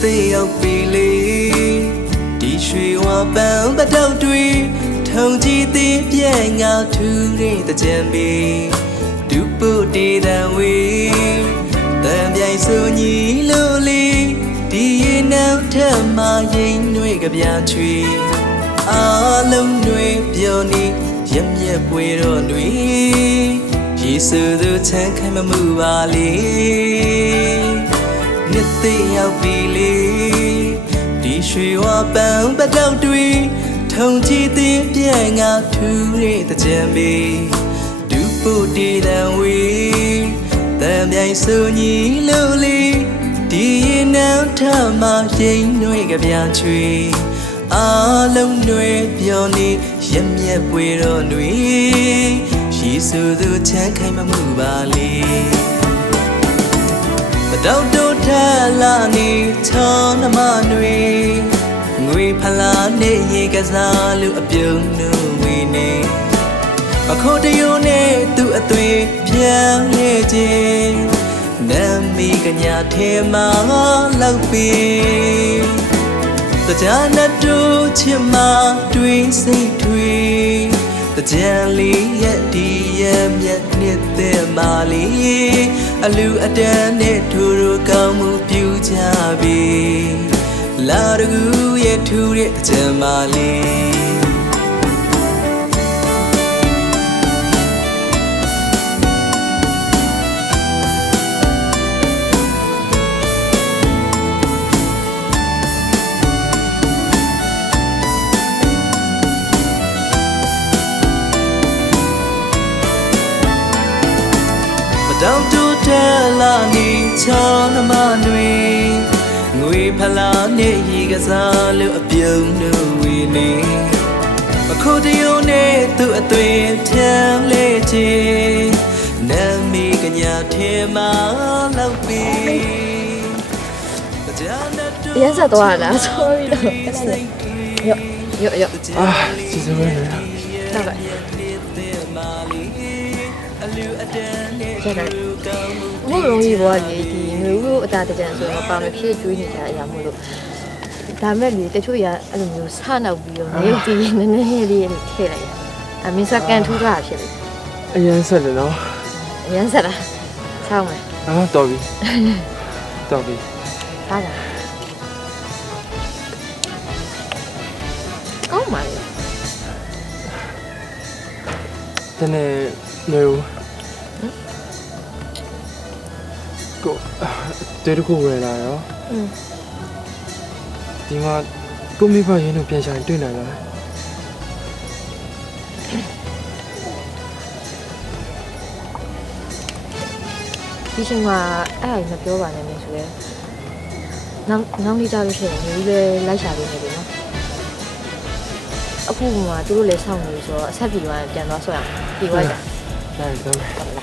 သိရောက်ပြီလေဒီရွှေဝါပန်းပတောက်တွေထုံကြည့်သေးပြဲငါထူတဲ့တကြံပေဒုပုတေတံဝေတံပြိုင်ဆိုညီလို့လေဒီရင်နောက်ထပ်မှရင်တွေကပြချွေအားလုံးတွေပြောနေရမျက်ပွေတော့တွေယေရှုသူချမ်းခိုင်မမှုပါလေ နှစ်သိရောက်ပြီလေဒီရွှေဝါပန်းပတောက်တွေထုံကြည့်သေးပြဲငါထူတဲ့တကြံပေဒုပုတေတံဝေတံမြိုင်ဆိုညီလို့လေဒီရင်နောက်ထမှရင်တွေကပြချွေအားလုံးတွေပြောနေရမျက်ပွေတော့တွေယေရှုသူချမ်းခိုင်မမှုပါလေ မတော့တို့ထလာနေချောင်းနှမတွေငွေဖလားနေရေကစားလို့အပြုံးနူဝေနေမခိုးတယိုနဲ့သူ့အသွေးပြန်လေခြင်းနမ်းမီကညာထဲမှာလောက်ပြီးတကြနဲ့တို့ချစ်မတွေးစိတ်တွေ တကြံလေးရဲ့ဒီရဲ့မျက်နှစ်တဲ့မာလေးအလူအတန်းနဲ့ထူထူကောင်းမှုပြုကြပြီလာတကူရဲ့ထူတဲ့တကြံမာလေး င်တူတဲလာနေချောင်းနှမတွေငွေဖလားနဲ့ရေကစားလို့အပြုံးနူဝေနေမခိုးတယိုနဲ့သူ့အသွေးဖြန်းလေခြင်းနမ်းမီကညာထဲမှာလောက်ပြီးတရားနဲ့တို့ရမ်းဆက်သွားတာ sorry တော့ရော့ရော့ရော့အာကျေးဇူးပဲနော်ဟုတ် ကဲ့အလူအတန်းနဲ့ရက်တယ်ဘုံလုံးကြီးဘောကလေဒီမျိုးတို့အတာတကြံဆိုတော့ပါမဖြစ်ကျွေးနေကြအရာမို့လို့ဒါမဲ့လေတချို့ရအဲ့လိုမျိုးဆနောက်ပြီးတော့နေဒီနည်းနည်းလေးလေးထည့်လိုက်အမင်းစကန်ထူတာဖြစ်ပြီအရင်ဆက်တယ်နော်ရမ်းဆက်တာဆောင်းမယ်အာတော်ပြီတော်ပြီဟာလားကောင်းပါလေတနေ့နေဦး ကိုတဲတခုဝယ်လာရောอืมဒီမှာကိုမိဘရင်းတို့ပြန်ရှာရင်တွေ့နိုင်လားဒီချိန်မှာအဲ့အရာမပြောပါနဲ့မင်းဆိုရဲနောက်နောက်နေ့ကြလို့ရှိရင်မျိုးလည်းလိုက်ရှာပေးနေတယ်နော်အခုမှသူတို့လည်းစောင့်နေပြီဆိုတော့အဆက်ပြေသွားရင်ပြန်သွားဆွဲအောင်ပြေသွားကြနိုင်တယ်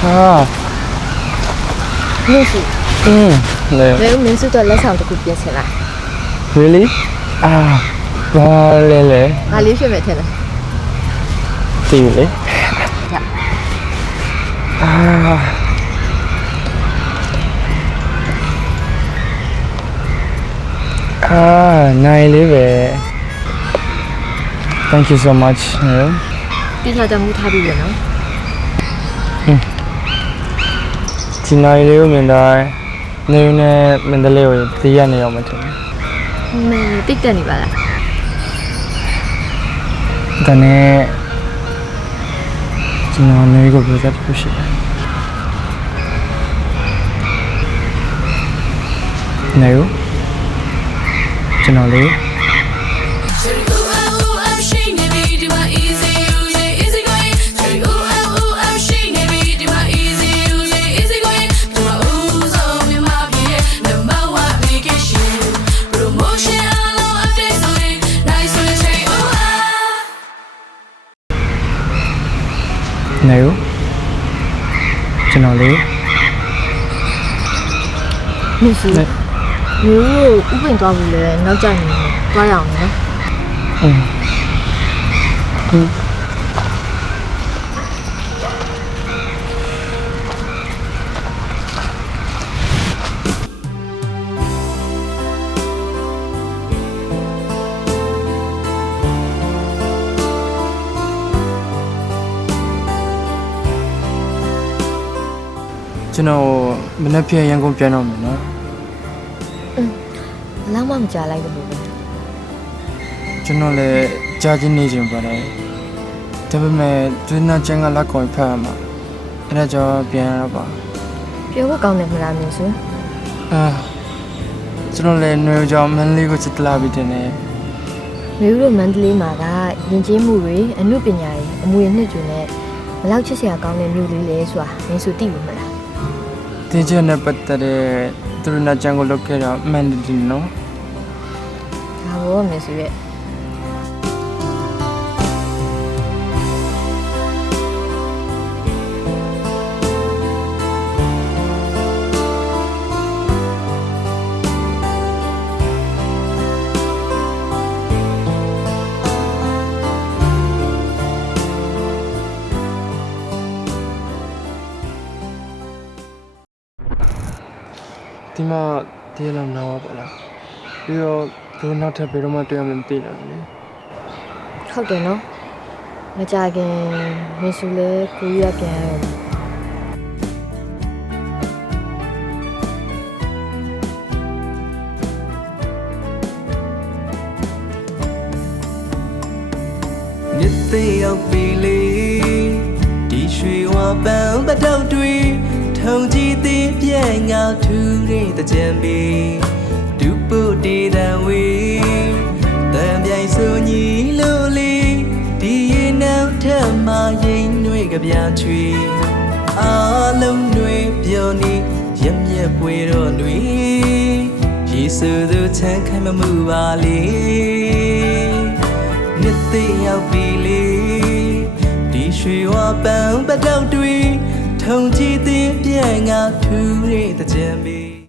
ဟာလို့ရှိอืมလေ လေဦးမင်းစုတော့လက်ဆောင်တစ်ခုပြင်ဆင်လိုက် really အာဘာလဲလဲငါလေးဖြစ်မယ်ထင်တယ်သိပြီလေရအာအာနိုင်လေးပဲ thank you so much နော် ပြထားတဲ့မူထားပြီးရနော် ဒီနိုင်လေးကိုမြင်တိုင်းနေနဲ့မင်းတလေးကိုတည်ရနေအောင်မထင်မင်းတိတ်တက်နေပါလားဘူးဒါနဲ့ကျွန်တော်နေကိုပြောတတ်လို့ရှိတယ်နေကိုကျွန်တော်လေး နေကိုကျွန်တော်လေးမင်းစုမျိုးဥပင်သွားဘူးလေနောက်ကျနေသွားရအောင်နော်อืม ကျွန်တော်မနေ့ဖြန်ရန်ကုန်ပြန်တော့မယ်နော်အလားမမကြလိုက်ဘူးပဲကျွန်တော်လည်းကြားချင်းနေချင်းပါတယ်ဒါပေမဲ့သူနာချန်ကလက်ကောင်ဖတ်ရမှာအဲ့ဒါကြောင့်ပြန်ရတော့ပါပြောဖို့ကောင်းတယ်မလားမင်းစုအာကျွန်တော်လည်းနှွေကြောင့်မန်လေးကိုစစ်တလာပြီးတင်နေမျိုးတို့မန္တလေးမှာကယဉ်ကျေးမှုတွေအမှုပညာတွေအမွေအနှစ်တွေနဲ့ဘယ်လောက်ချစ်စရာကောင်းတဲ့မျိုးလေးလဲဆိုတာမင်းစုသိဘူးမလား တင်ချက်နဲ့ပတ်သက်တဲ့သူနာချန်ကိုလုပ်ခဲ့တာမှန်တယ်နော်ဒါဘောမင်းစုရဲ့ ဒီမှာတည်းလောက်နားပါလားပြီးတော့သူနောက်ထပ်ဘယ်တော့မှတွေ့ရမှမသိတော့ဘူးလေဟုတ်တယ်နော်မကြခင်မင်းစုလည်းကိုကြီးကပြန်ရအောင်မြစ်သိရောက်ပြီလေဒီရွှေဝါပန်းပတောက်တွေ ထုံကြည့်သေးပြဲငါထူတဲ့တကြံပီဒုပုတေတံဝေတံပြိုင်စုံညီလို့လေဒီရင်နောက်ထက်မှရင်နှွေကပြချွေအားလုံးတွေပြောနေရမျက်ပွေတော့တွေယေစုသူချမ်းခံမမှုပါလေနှစ်သိရောက်ပြီလေဒီရွှေဝါပန်းပတောက်တွေ ထုံကြည့်သေးပြဲငါထူတဲ့တကြံပီ